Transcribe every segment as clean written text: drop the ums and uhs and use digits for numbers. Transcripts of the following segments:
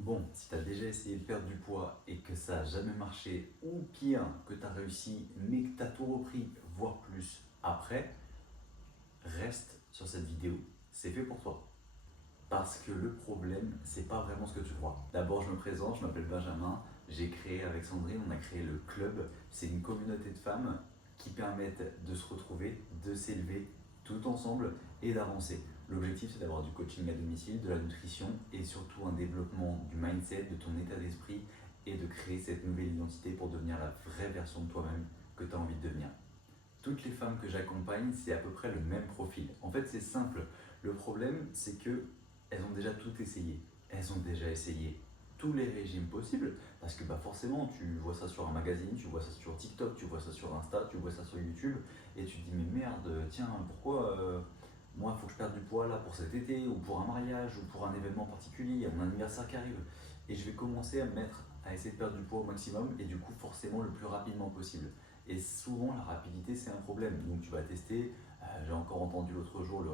Bon, si tu as déjà essayé de perdre du poids et que ça n'a jamais marché, ou pire, que tu as réussi mais que tu as tout repris, voire plus après, reste sur cette vidéo, c'est fait pour toi. Parce que le problème, c'est pas vraiment ce que tu crois. D'abord, je me présente, je m'appelle Benjamin, j'ai créé avec Sandrine, on a créé le club. C'est une communauté de femmes qui permettent de se retrouver, de s'élever tout ensemble et d'avancer. L'objectif, c'est d'avoir du coaching à domicile, de la nutrition et surtout un développement du mindset, de ton état d'esprit et de créer cette nouvelle identité pour devenir la vraie version de toi-même que tu as envie de devenir. Toutes les femmes que j'accompagne, c'est à peu près le même profil. En fait, c'est simple. Le problème, c'est que elles ont déjà tout essayé. Elles ont déjà essayé tous les régimes possibles, parce que forcément, tu vois ça sur un magazine, tu vois ça sur TikTok, tu vois ça sur Insta, tu vois ça sur YouTube, et tu te dis, mais merde, tiens, pourquoi moi, il faut que je perde du poids là pour cet été, ou pour un mariage, ou pour un événement particulier, il y a mon anniversaire qui arrive, et je vais commencer à me mettre à essayer de perdre du poids au maximum, et du coup, forcément, le plus rapidement possible. Et souvent, la rapidité, c'est un problème. Donc, tu vas tester. J'ai encore entendu l'autre jour le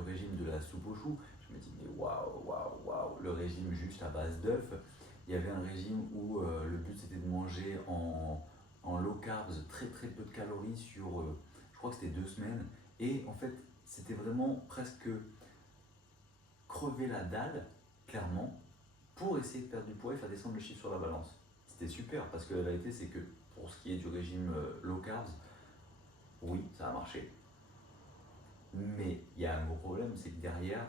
régime de la soupe aux choux. Je me dis, mais waouh, waouh, waouh, le régime juste à base d'œufs. Il y avait un régime où le but c'était de manger en low carbs, très très peu de calories sur, je crois que c'était 2 semaines. Et en fait, c'était vraiment presque crever la dalle, clairement, pour essayer de perdre du poids et faire descendre le chiffre sur la balance. C'était super parce que la vérité, c'est que pour ce qui est du régime low carbs, oui, ça a marché. Mais il y a un gros problème, c'est que derrière,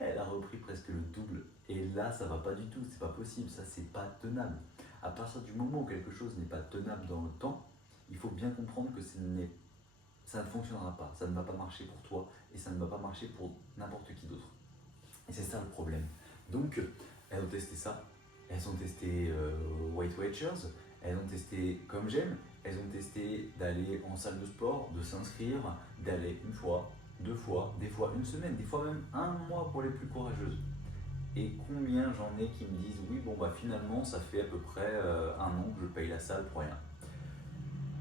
elle a repris presque le double. Et là, ça va pas du tout, c'est pas possible, ça c'est pas tenable. À partir du moment où quelque chose n'est pas tenable dans le temps, il faut bien comprendre que ça ne fonctionnera pas, ça ne va pas marcher pour toi et ça ne va pas marcher pour n'importe qui d'autre. Et c'est ça le problème. Donc, elles ont testé ça, elles ont testé Weight Watchers, elles ont testé Comme J'aime, elles ont testé d'aller en salle de sport, de s'inscrire, d'aller une fois, 2 fois, des fois une semaine, des fois même un mois pour les plus courageuses. Et combien j'en ai qui me disent oui, bon finalement ça fait à peu près un an que je paye la salle pour rien.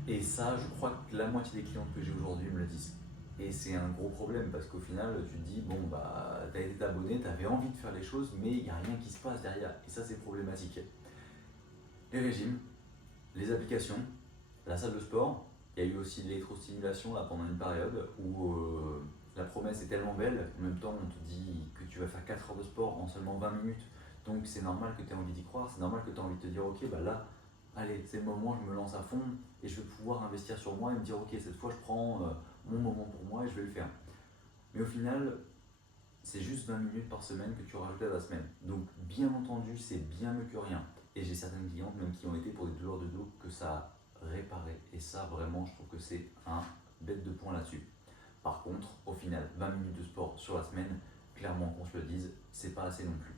Et ça, je crois que la moitié des clientes que j'ai aujourd'hui me le disent. Et c'est un gros problème parce qu'au final, tu te dis, bon, t'as été abonné, t'avais envie de faire les choses, mais il n'y a rien qui se passe derrière. Et ça, c'est problématique. Les régimes, les applications, la salle de sport, il y a eu aussi de l'électrostimulation là, pendant une période où la promesse est tellement belle, en même temps, on te dit que tu vas faire 4 heures de sport en seulement 20 minutes. Donc, c'est normal que tu aies envie d'y croire, c'est normal que tu aies envie de te dire, ok, là, allez, c'est le moment, je me lance à fond et je vais pouvoir investir sur moi et me dire, ok, cette fois, je prends mon moment pour moi et je vais le faire. Mais au final, c'est juste 20 minutes par semaine que tu rajoutes à la semaine. Donc, bien entendu, c'est bien mieux que rien. Et j'ai certaines clientes même qui ont été pour des douleurs de dos que ça a réparé. Et ça, vraiment, je trouve que c'est un bête de point là-dessus. Par contre, au final, 20 minutes de sport sur la semaine, clairement, qu'on se le dise, c'est pas assez non plus.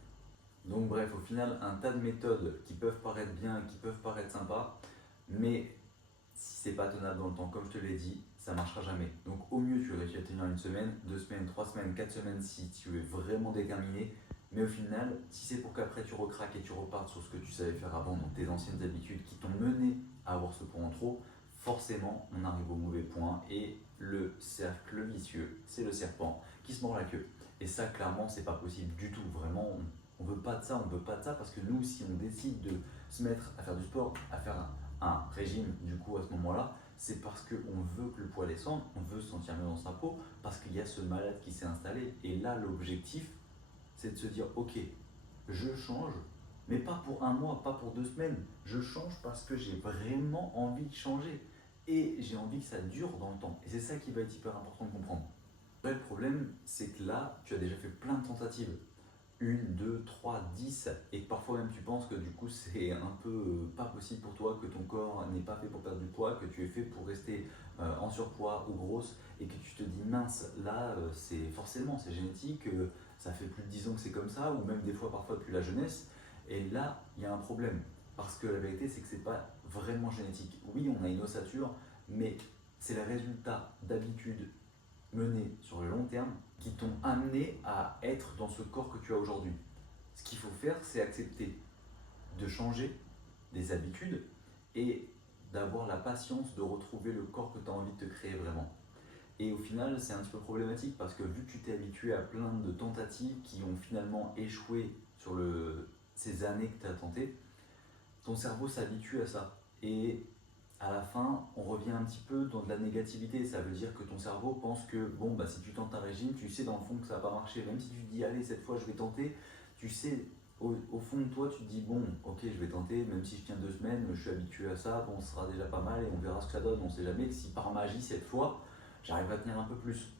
Donc bref, au final, un tas de méthodes qui peuvent paraître bien, qui peuvent paraître sympas, mais si c'est pas tenable dans le temps, comme je te l'ai dit, ça marchera jamais. Donc au mieux, tu réussis à tenir une semaine, 2 semaines, 3 semaines, 4 semaines si tu es vraiment déterminé. Mais au final, si c'est pour qu'après tu recraques et tu repartes sur ce que tu savais faire avant, donc tes anciennes habitudes qui t'ont mené à avoir ce poids en trop, forcément on arrive au mauvais point et le cercle vicieux, c'est le serpent qui se mord la queue. Et ça, clairement, c'est pas possible du tout. Vraiment, on veut pas de ça, on veut pas de ça parce que nous, si on décide de se mettre à faire du sport, à faire un régime du coup à ce moment-là, c'est parce qu'on veut que le poids descende, on veut se sentir mieux dans sa peau, parce qu'il y a ce malade qui s'est installé. Et là, l'objectif, c'est de se dire, ok, je change, mais pas pour un mois, pas pour 2 semaines. Je change parce que j'ai vraiment envie de changer. Et j'ai envie que ça dure dans le temps. Et c'est ça qui va être hyper important de comprendre. Le problème, c'est que là, tu as déjà fait plein de tentatives. Une, deux, trois, 10, et parfois même tu penses que du coup c'est un peu pas possible pour toi, que ton corps n'est pas fait pour perdre du poids, que tu es fait pour rester en surpoids ou grosse, et que tu te dis mince, là c'est forcément c'est génétique, ça fait plus de 10 ans que c'est comme ça, ou même des fois parfois depuis la jeunesse, et là il y a un problème, parce que la vérité c'est que c'est pas vraiment génétique. Oui, on a une ossature, mais c'est le résultat d'habitudes menées sur le long terme qui t'ont amené à être dans ce corps que tu as aujourd'hui. Ce qu'il faut faire, c'est accepter de changer des habitudes et d'avoir la patience de retrouver le corps que tu as envie de te créer vraiment. Et au final, c'est un petit peu problématique parce que vu que tu t'es habitué à plein de tentatives qui ont finalement échoué sur ces années que tu as tenté, ton cerveau s'habitue à ça. Et à la fin, on revient un petit peu dans de la négativité. Ça veut dire que ton cerveau pense que bon, bah, si tu tentes un régime, tu sais dans le fond que ça va pas marcher. Même si tu te dis, allez, cette fois je vais tenter, tu sais, au fond de toi, tu te dis, bon, ok, je vais tenter, même si je tiens 2 semaines, je suis habitué à ça, bon, ce sera déjà pas mal et on verra ce que ça donne. On sait jamais que si par magie, cette fois, j'arrive à tenir un peu plus.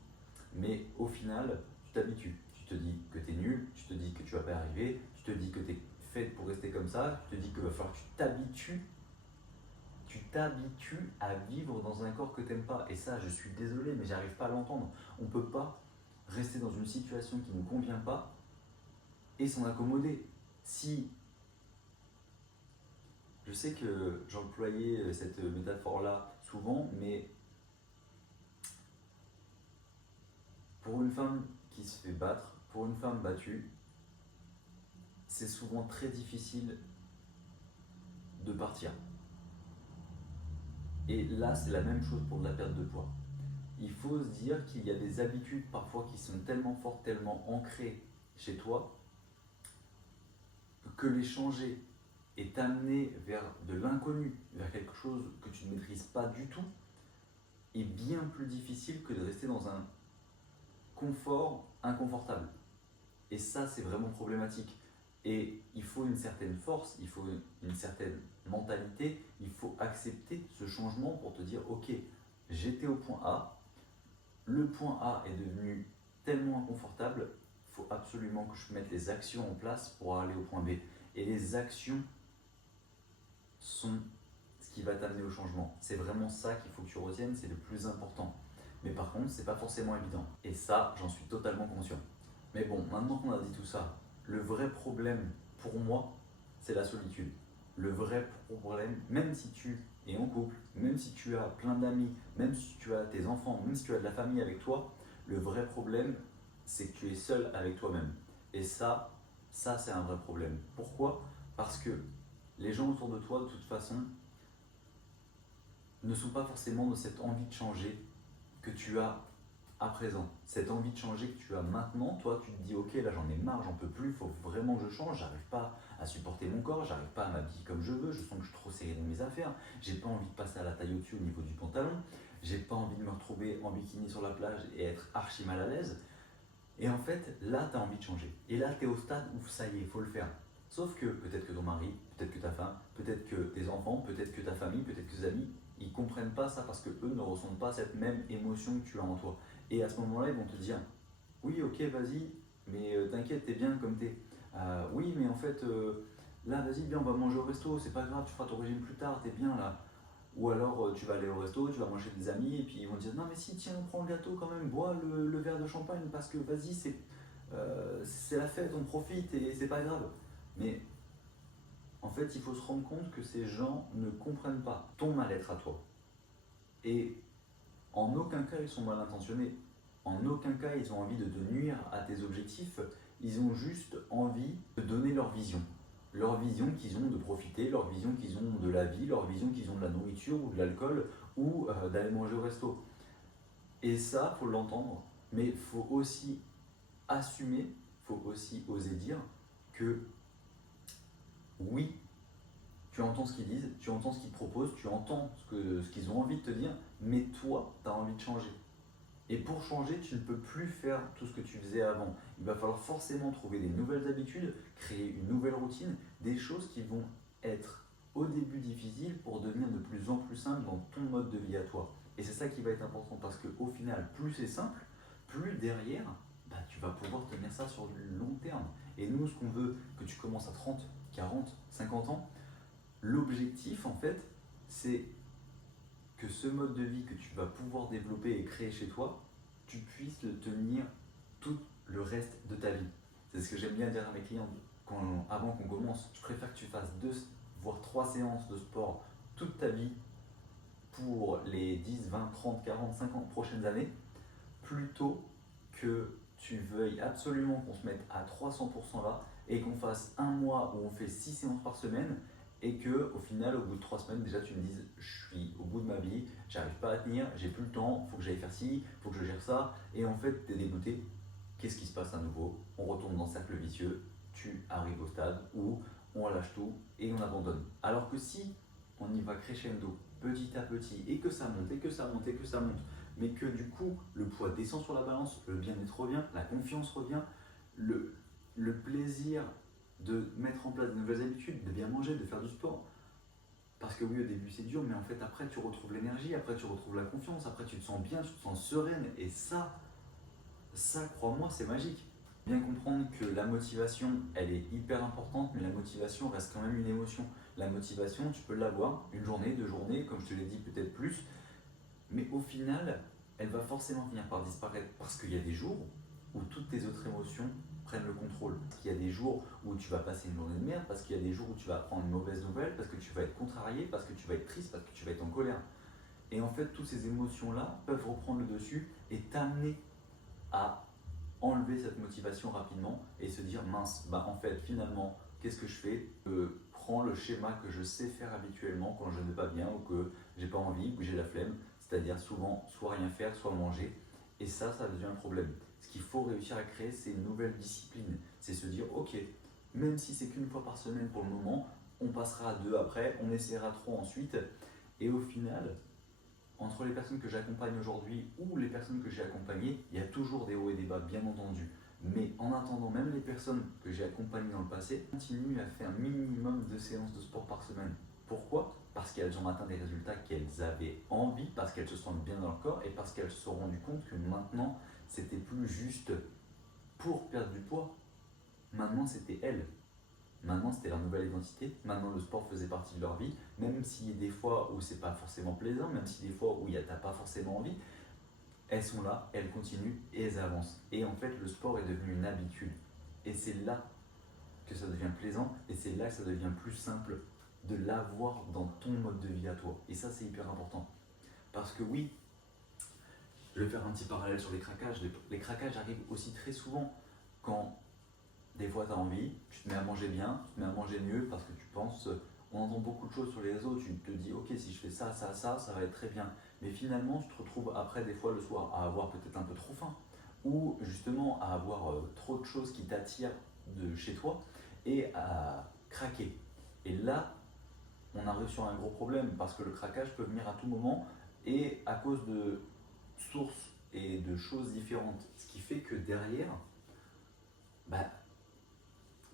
Mais au final, tu t'habitues. Tu te dis que tu es nul, tu te dis que tu vas pas y arriver, tu te dis que tu es fait pour rester comme ça, tu te dis qu'il va falloir que tu t'habitues à vivre dans un corps que tu n'aimes pas. Et ça, je suis désolé, mais j'arrive pas à l'entendre. On ne peut pas rester dans une situation qui ne nous convient pas et s'en accommoder. Si, je sais que j'employais cette métaphore-là souvent, mais pour une femme qui se fait battre, pour une femme battue, c'est souvent très difficile de partir. Et là, c'est la même chose pour de la perte de poids. Il faut se dire qu'il y a des habitudes parfois qui sont tellement fortes, tellement ancrées chez toi, que les changer et t'amener vers de l'inconnu, vers quelque chose que tu ne maîtrises pas du tout, est bien plus difficile que de rester dans un confort inconfortable. Et ça, c'est vraiment problématique. Et il faut une certaine force, il faut une certaine mentalité, il faut accepter ce changement pour te dire, ok, j'étais au point A, le point A est devenu tellement inconfortable, il faut absolument que je mette les actions en place pour aller au point B. Et les actions sont ce qui va t'amener au changement. C'est vraiment ça qu'il faut que tu retiennes, c'est le plus important. Mais par contre, c'est pas forcément évident. Et ça, j'en suis totalement conscient. Mais bon, maintenant qu'on a dit tout ça, le vrai problème pour moi, c'est la solitude. Le vrai problème, même si tu es en couple, même si tu as plein d'amis, même si tu as tes enfants, même si tu as de la famille avec toi, le vrai problème, c'est que tu es seul avec toi-même. Et ça c'est un vrai problème. Pourquoi? Parce que les gens autour de toi, de toute façon, ne sont pas forcément dans cette envie de changer que tu as à présent. Cette envie de changer que tu as maintenant, toi tu te dis ok là j'en ai marre, j'en peux plus, il faut vraiment que je change, j'arrive pas à supporter mon corps, j'arrive pas à m'habiller comme je veux, je sens que je suis trop serré dans mes affaires, j'ai pas envie de passer à la taille au-dessus au niveau du pantalon, j'ai pas envie de me retrouver en bikini sur la plage et être archi mal à l'aise. Et en fait, là, tu as envie de changer. Et là, tu es au stade où ça y est, il faut le faire. Sauf que peut-être que ton mari, peut-être que ta femme, peut-être que tes enfants, peut-être que ta famille, peut-être que tes amis, ils ne comprennent pas ça parce qu'eux ne ressentent pas cette même émotion que tu as en toi. Et à ce moment-là, ils vont te dire, oui, ok, vas-y, mais t'inquiète, t'es bien comme t'es. Oui, mais en fait, là, vas-y, bien, on va manger au resto, c'est pas grave, tu feras ton régime plus tard, t'es bien là. Ou alors tu vas aller au resto, tu vas manger des amis et puis ils vont te dire non mais si tiens prends le gâteau quand même, bois le verre de champagne parce que vas-y c'est la fête, on profite et c'est pas grave. Mais en fait il faut se rendre compte que ces gens ne comprennent pas ton mal-être à toi. Et en aucun cas ils sont mal intentionnés, en aucun cas ils ont envie de te nuire à tes objectifs, ils ont juste envie de donner leur vision qu'ils ont de profiter, leur vision qu'ils ont de la vie, leur vision qu'ils ont de la nourriture ou de l'alcool ou d'aller manger au resto. Et ça, faut l'entendre, mais il faut aussi assumer, il faut aussi oser dire que oui, tu entends ce qu'ils disent, tu entends ce qu'ils te proposent, tu entends ce qu'ils ont envie de te dire, mais toi, tu as envie de changer. Et pour changer, tu ne peux plus faire tout ce que tu faisais avant. Il va falloir forcément trouver des nouvelles habitudes, créer une nouvelle routine, des choses qui vont être au début difficiles pour devenir de plus en plus simples dans ton mode de vie à toi. Et c'est ça qui va être important parce qu'au final, plus c'est simple, plus derrière, bah, tu vas pouvoir tenir ça sur le long terme. Et nous, ce qu'on veut, que tu commences à 30, 40, 50 ans, l'objectif en fait, c'est que ce mode de vie que tu vas pouvoir développer et créer chez toi, tu puisses le tenir tout le reste de ta vie. C'est ce que j'aime bien dire à mes clients avant qu'on commence. Je préfère que tu fasses 2 voire 3 séances de sport toute ta vie pour les 10, 20, 30, 40, 50 prochaines années, plutôt que tu veuilles absolument qu'on se mette à 300% là et qu'on fasse un mois où on fait 6 séances par semaine et que au final, au bout de 3 semaines, déjà tu me dises je suis au bout de ma vie, j'arrive pas à tenir, j'ai plus le temps, faut que j'aille faire ci, faut que je gère ça, et en fait tu es dégoûté. Qu'est-ce qui se passe à nouveau? On retourne dans le cercle vicieux, tu arrives au stade où on lâche tout et on abandonne. Alors que si on y va crescendo, petit à petit, et que ça monte, et que ça monte, et que ça monte, mais que du coup le poids descend sur la balance, le bien-être revient, la confiance revient, le, le plaisir de mettre en place de nouvelles habitudes, de bien manger, de faire du sport. Parce que oui, au début c'est dur, mais en fait après tu retrouves l'énergie, après tu retrouves la confiance, après tu te sens bien, tu te sens sereine, et ça, crois-moi, c'est magique. Bien comprendre que la motivation, elle est hyper importante, mais la motivation reste quand même une émotion. La motivation, tu peux l'avoir une journée, 2 journées, comme je te l'ai dit, peut-être plus, mais au final, elle va forcément finir par disparaître parce qu'il y a des jours où toutes tes autres émotions prennent le contrôle. Parce qu'il y a des jours où tu vas passer une journée de merde, parce qu'il y a des jours où tu vas apprendre une mauvaise nouvelle, parce que tu vas être contrarié, parce que tu vas être triste, parce que tu vas être en colère. Et en fait, toutes ces émotions-là peuvent reprendre le dessus et t'amener à enlever cette motivation rapidement et se dire mince, bah en fait finalement qu'est-ce que je fais? Je prends le schéma que je sais faire habituellement quand je ne vais pas bien ou que j'ai pas envie ou j'ai la flemme, c'est-à-dire souvent soit rien faire, soit manger, et ça devient un problème. Ce qu'il faut réussir à créer, c'est une nouvelle discipline, c'est se dire ok, même si c'est qu'une fois par semaine pour le moment, on passera à 2 après, on essaiera 3 ensuite, et au final, entre les personnes que j'accompagne aujourd'hui ou les personnes que j'ai accompagnées, il y a toujours des hauts et des bas, bien entendu. Mais en attendant, même les personnes que j'ai accompagnées dans le passé continuent à faire un minimum de séances de sport par semaine. Pourquoi? Parce qu'elles ont atteint des résultats qu'elles avaient envie, parce qu'elles se sentent bien dans leur corps et parce qu'elles se sont rendues compte que maintenant, c'était plus juste pour perdre du poids. Maintenant, c'était elles. Maintenant, c'était leur nouvelle identité. Maintenant, le sport faisait partie de leur vie. Même s'il y a des fois où c'est pas forcément plaisant, même si des fois où t'as pas forcément envie, elles sont là, elles continuent et elles avancent. Et en fait, le sport est devenu une habitude. Et c'est là que ça devient plaisant et c'est là que ça devient plus simple de l'avoir dans ton mode de vie à toi. Et ça, c'est hyper important. Parce que oui, je vais faire un petit parallèle sur les craquages. Les craquages arrivent aussi très souvent quand des fois, tu as envie, tu te mets à manger bien, tu te mets à manger mieux parce que tu penses, on entend beaucoup de choses sur les réseaux, tu te dis, ok, si je fais ça, ça, ça va être très bien. Mais finalement, tu te retrouves après, des fois, le soir, à avoir peut-être un peu trop faim ou justement à avoir trop de choses qui t'attirent de chez toi et à craquer. Et là, on arrive sur un gros problème parce que le craquage peut venir à tout moment et à cause de sources et de choses différentes. Ce qui fait que derrière, bah,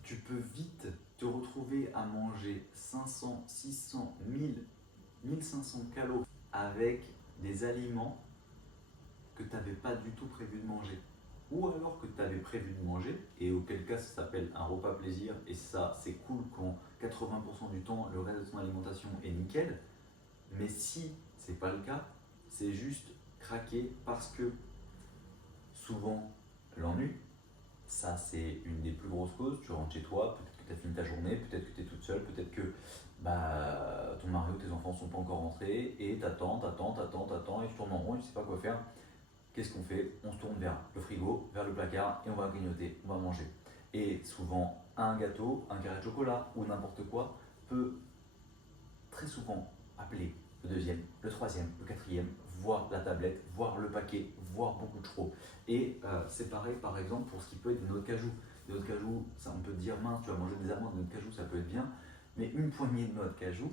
tu peux vite te retrouver à manger 500, 600, 1000, 1500 calories avec des aliments que tu n'avais pas du tout prévu de manger. Ou alors que tu avais prévu de manger, et auquel cas ça s'appelle un repas plaisir, et ça c'est cool quand 80% du temps le reste de ton alimentation est nickel. Mais si c'est pas le cas, c'est juste craquer parce que souvent l'ennui, ça, c'est une des plus grosses causes. Tu rentres chez toi, peut-être que tu as fini ta journée, peut-être que tu es toute seule, peut-être que ton mari ou tes enfants ne sont pas encore rentrés et t'attends, et tu tournes en rond et tu ne sais pas quoi faire. Qu'est-ce qu'on fait? On se tourne vers le frigo, vers le placard et on va grignoter, on va manger. Et souvent, un gâteau, un carré de chocolat ou n'importe quoi peut très souvent appeler le deuxième, le troisième, le quatrième, voir la tablette, voir le paquet, voir beaucoup de trop. Et c'est pareil par exemple pour ce qui peut être des noix de cajou. Des noix de cajou, ça on peut te dire mince, tu vas manger des amandes, des noix de cajou, ça peut être bien, mais une poignée de noix de cajou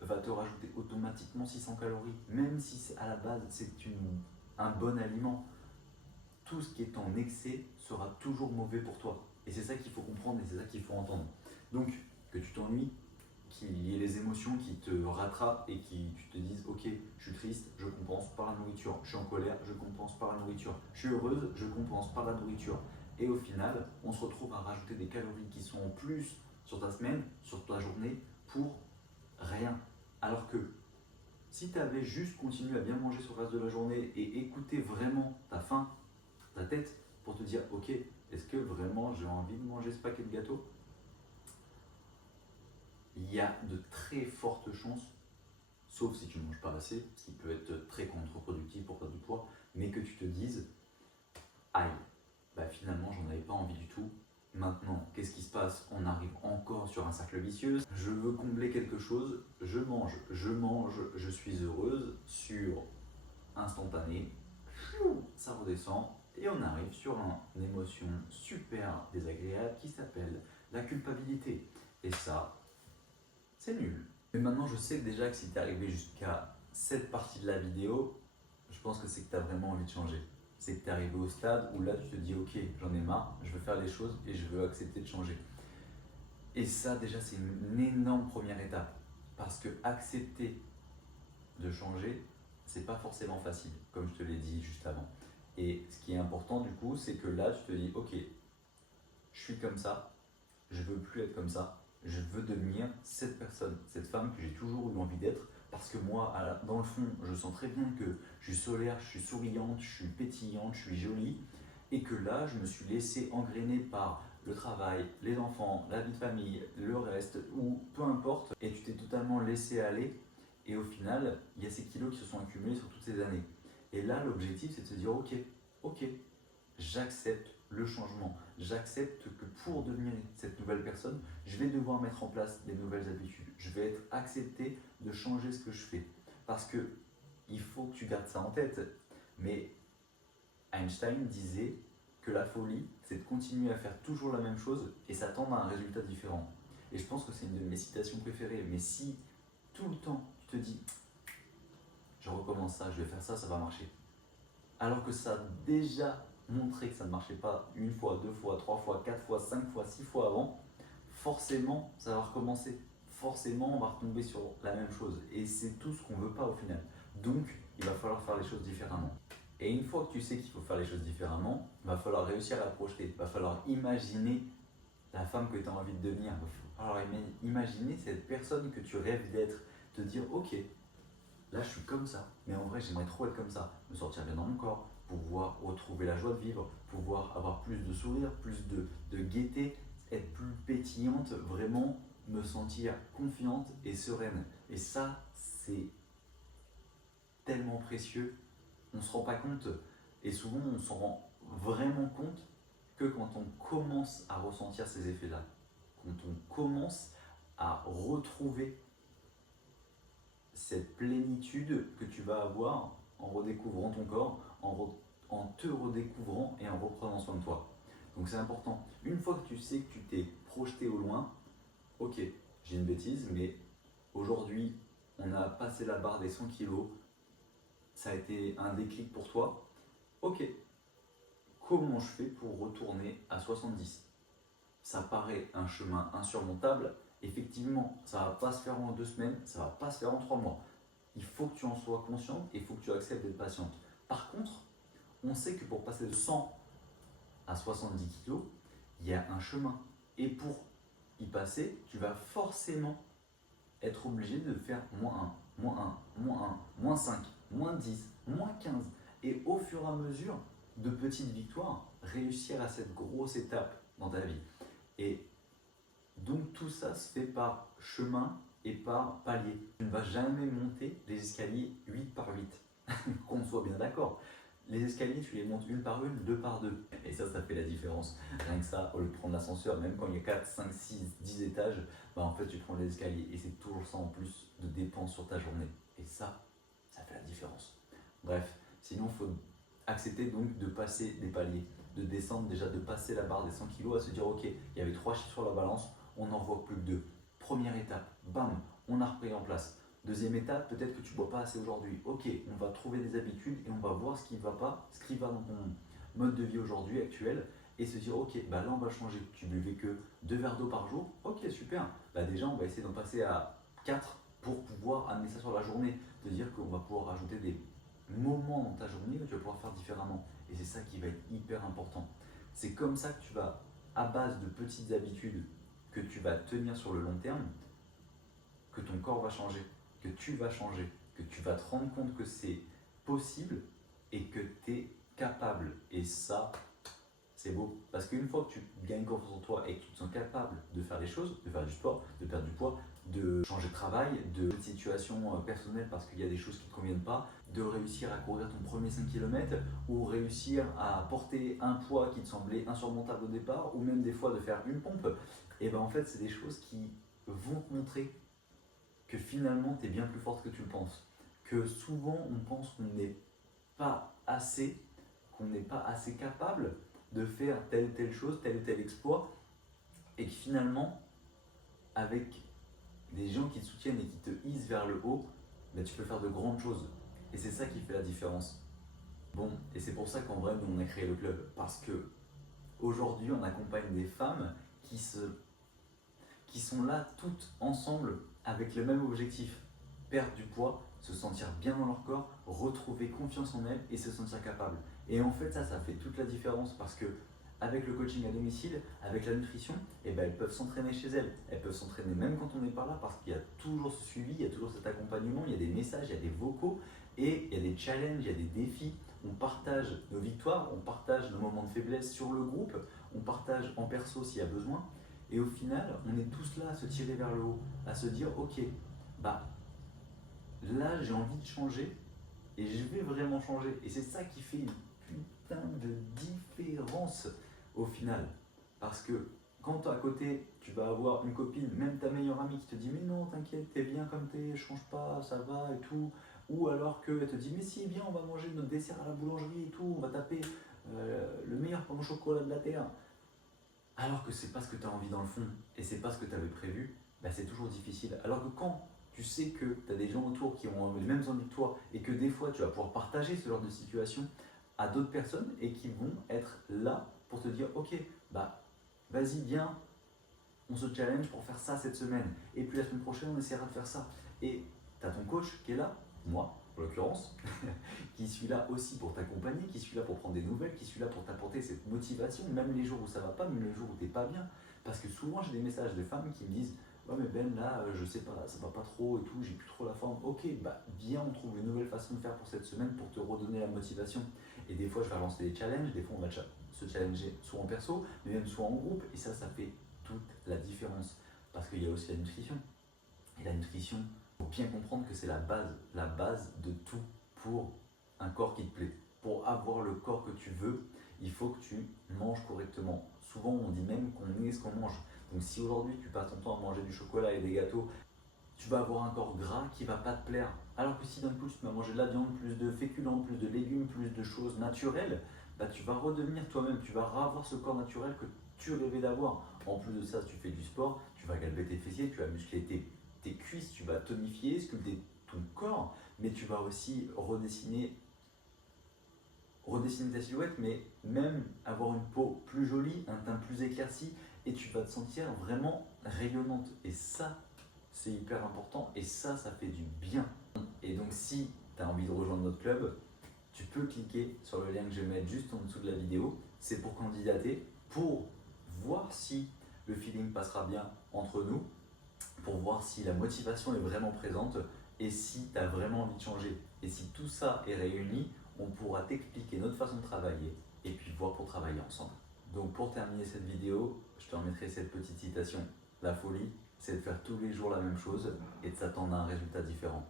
va te rajouter automatiquement 600 calories, même si à la base c'est un bon aliment. Tout ce qui est en excès sera toujours mauvais pour toi. Et c'est ça qu'il faut comprendre et c'est ça qu'il faut entendre. Donc, que tu t'ennuies, qu'il y ait les émotions qui te rattrapent et qui tu te dises ok, je suis triste, je compense par la nourriture, je suis en colère, je compense par la nourriture, je suis heureuse, je compense par la nourriture. Et au final, on se retrouve à rajouter des calories qui sont en plus sur ta semaine, sur ta journée, pour rien. Alors que si tu avais juste continué à bien manger sur le reste de la journée et écouté vraiment ta faim, ta tête, pour te dire ok, est-ce que vraiment j'ai envie de manger ce paquet de gâteaux? Il y a de très fortes chances, sauf si tu ne manges pas assez, ce qui peut être très contre-productif pour perdre du poids, mais que tu te dises aïe, bah finalement j'en avais pas envie du tout. Maintenant, qu'est-ce qui se passe? On arrive encore encore sur un cercle vicieux. Je veux combler quelque chose, je mange, je suis heureuse sur instantané, ça redescend et on arrive sur une émotion super désagréable qui s'appelle la culpabilité. Et ça, c'est nul. Mais maintenant, je sais déjà que si tu es arrivé jusqu'à cette partie de la vidéo, je pense que c'est que tu as vraiment envie de changer. C'est que tu es arrivé au stade où là, tu te dis, ok, j'en ai marre, je veux faire les choses et je veux accepter de changer. Et ça, déjà, c'est une énorme première étape. Parce que accepter de changer, c'est pas forcément facile, comme je te l'ai dit juste avant. Et ce qui est important, du coup, c'est que là, tu te dis, ok, je suis comme ça, je veux plus être comme ça, je veux devenir cette personne, cette femme que j'ai toujours eu envie d'être, parce que moi, dans le fond, je sens très bien que je suis solaire, je suis souriante, je suis pétillante, je suis jolie, et que là, je me suis laissé engrainer par le travail, les enfants, la vie de famille, le reste, ou peu importe, et tu t'es totalement laissé aller, et au final, il y a ces kilos qui se sont accumulés sur toutes ces années. Et là, l'objectif, c'est de se dire, ok, j'accepte le changement. J'accepte que pour devenir cette nouvelle personne, je vais devoir mettre en place des nouvelles habitudes. Je vais être accepté de changer ce que je fais. Parce que il faut que tu gardes ça en tête. Mais Einstein disait que la folie, c'est de continuer à faire toujours la même chose et s'attendre à un résultat différent. Et je pense que c'est une de mes citations préférées. Mais si tout le temps tu te dis, je recommence ça, je vais faire ça, ça va marcher. Alors que ça a déjà montré que ça ne marchait pas une fois, deux fois, trois fois, quatre fois, cinq fois, six fois avant, forcément ça va recommencer. Forcément on va retomber sur la même chose. Et c'est tout ce qu'on ne veut pas au final. Donc il va falloir faire les choses différemment. Et une fois que tu sais qu'il faut faire les choses différemment, il va falloir réussir à la projeter. Il va falloir imaginer la femme que tu as envie de devenir. Il va falloir imaginer cette personne que tu rêves d'être. Te dire, ok, là je suis comme ça, mais en vrai j'aimerais trop être comme ça, me sentir bien dans mon corps, pouvoir retrouver la joie de vivre, pouvoir avoir plus de sourire, plus de gaieté, être plus pétillante, vraiment me sentir confiante et sereine. Et ça, c'est tellement précieux, on ne se rend pas compte, et souvent on s'en rend vraiment compte que quand on commence à ressentir ces effets-là, quand on commence à retrouver cette plénitude que tu vas avoir en redécouvrant ton corps, en te redécouvrant et en reprenant soin de toi. Donc c'est important. Une fois que tu sais que tu t'es projeté au loin, ok, j'ai une bêtise, mais aujourd'hui, on a passé la barre des 100 kilos, ça a été un déclic pour toi. Ok, comment je fais pour retourner à 70? Ça paraît un chemin insurmontable. Effectivement, ça ne va pas se faire en 2 semaines, ça ne va pas se faire en 3 mois. Il faut que tu en sois consciente et il faut que tu acceptes d'être patiente. Par contre, on sait que pour passer de 100 à 70 kg, il y a un chemin. Et pour y passer, tu vas forcément être obligé de faire moins 5, moins 10, moins 15. Et au fur et à mesure de petites victoires, réussir à cette grosse étape dans ta vie. Et donc tout ça se fait par chemin et par palier. Tu ne vas jamais monter les escaliers 8 par 8. Qu'on soit bien d'accord. Les escaliers, tu les montes une par une, deux par deux. Et ça fait la différence. Rien que ça, au lieu de prendre l'ascenseur, même quand il y a 4, 5, 6, 10 étages, en fait tu prends les escaliers. Et c'est toujours ça en plus de dépenses sur ta journée. Et ça fait la différence. Bref, sinon il faut accepter donc de passer des paliers, de descendre déjà, de passer la barre des 100 kg, à se dire ok, il y avait 3 chiffres sur la balance, on n'en voit plus que 2. Première étape, bam, on a repris en place. Deuxième étape, peut-être que tu ne bois pas assez aujourd'hui. Ok, on va trouver des habitudes et on va voir ce qui ne va pas, ce qui va dans ton mode de vie aujourd'hui actuel et se dire ok, là on va changer. Tu buvais que 2 verres d'eau par jour, ok super. Déjà on va essayer d'en passer à 4 pour pouvoir amener ça sur la journée. Te dire qu'on va pouvoir rajouter des moments dans ta journée où tu vas pouvoir faire différemment. Et c'est ça qui va être hyper important. C'est comme ça que tu vas, à base de petites habitudes que tu vas tenir sur le long terme, que ton corps va changer, que tu vas changer, que tu vas te rendre compte que c'est possible et que tu es capable. Et ça, c'est beau. Parce qu'une fois que tu gagnes confiance en toi et que tu te sens capable de faire des choses, de faire du sport, de perdre du poids, de changer de travail, de situation personnelle parce qu'il y a des choses qui ne te conviennent pas, de réussir à courir ton premier 5 km ou réussir à porter un poids qui te semblait insurmontable au départ ou même des fois de faire une pompe, et ben en fait c'est des choses qui vont te montrer que finalement tu es bien plus forte que tu le penses. Que souvent on pense qu'on n'est pas assez, qu'on n'est pas assez capable de faire telle ou telle chose, tel ou tel exploit, et que finalement, avec des gens qui te soutiennent et qui te hissent vers le haut, ben, tu peux faire de grandes choses. Et c'est ça qui fait la différence. Bon, et c'est pour ça qu'en vrai, nous, on a créé le club. Parce que aujourd'hui, on accompagne des femmes qui sont là toutes ensemble avec le même objectif. Perdre du poids, se sentir bien dans leur corps, retrouver confiance en elles et se sentir capable. Et en fait, ça fait toute la différence parce que avec le coaching à domicile, avec la nutrition, eh ben, elles peuvent s'entraîner chez elles. Elles peuvent s'entraîner même quand on n'est pas là parce qu'il y a toujours ce suivi, il y a toujours cet accompagnement, il y a des messages, il y a des vocaux et il y a des challenges, il y a des défis. On partage nos victoires, on partage nos moments de faiblesse sur le groupe, on partage en perso s'il y a besoin. Et au final, on est tous là à se tirer vers le haut, à se dire ok, bah là j'ai envie de changer et je vais vraiment changer. Et c'est ça qui fait une putain de différence au final. Parce que quand à côté tu vas avoir une copine, même ta meilleure amie qui te dit mais non t'inquiète, t'es bien comme t'es, change pas, ça va et tout. Ou alors qu'elle te dit mais si viens on va manger notre dessert à la boulangerie et tout, on va taper le meilleur pain au chocolat de la terre. Alors que c'est pas ce que tu as envie dans le fond et c'est pas ce que tu avais prévu, bah c'est toujours difficile. Alors que quand tu sais que tu as des gens autour qui ont les mêmes envies que toi et que des fois tu vas pouvoir partager ce genre de situation à d'autres personnes et qui vont être là pour te dire ok, bah vas-y viens, on se challenge pour faire ça cette semaine et puis la semaine prochaine on essaiera de faire ça. Et tu as ton coach qui est là, moi en l'occurrence, qui suis là aussi pour t'accompagner, qui suis là pour prendre des nouvelles, qui suis là pour t'apporter cette motivation, même les jours où ça va pas, même les jours où t'es pas bien. Parce que souvent j'ai des messages de femmes qui me disent ouais mais Ben là je sais pas, ça va pas trop et tout, j'ai plus trop la forme. Ok, bah viens on trouve une nouvelle façon de faire pour cette semaine pour te redonner la motivation. Et des fois je vais lancer des challenges, des fois on va se challenger soit en perso, mais même soit en groupe, et ça fait toute la différence. Parce qu'il y a aussi la nutrition. Et la nutrition, il faut bien comprendre que c'est la base de tout pour un corps qui te plaît. Pour avoir le corps que tu veux, il faut que tu manges correctement. Souvent, on dit même qu'on est ce qu'on mange. Donc si aujourd'hui tu passes ton temps à manger du chocolat et des gâteaux, tu vas avoir un corps gras qui va pas te plaire. Alors que si d'un coup tu vas manger de la viande, plus de féculents, plus de légumes, plus de choses naturelles, bah, tu vas redevenir toi-même, tu vas avoir ce corps naturel que tu rêvais d'avoir. En plus de ça, si tu fais du sport, tu vas galber tes fessiers, tu vas muscler tes cuisses, tu vas tonifier, sculpter ton corps, mais tu vas aussi redessiner ta silhouette, mais même avoir une peau plus jolie, un teint plus éclairci, et tu vas te sentir vraiment rayonnante. Et ça, c'est hyper important, et ça fait du bien. Et donc si tu as envie de rejoindre notre club, tu peux cliquer sur le lien que je vais mettre juste en dessous de la vidéo. C'est pour candidater, pour voir si le feeling passera bien entre nous, pour voir si la motivation est vraiment présente et si tu as vraiment envie de changer. Et si tout ça est réuni, on pourra t'expliquer notre façon de travailler et puis voir pour travailler ensemble. Donc pour terminer cette vidéo, je te remettrai cette petite citation. La folie, c'est de faire tous les jours la même chose et de s'attendre à un résultat différent.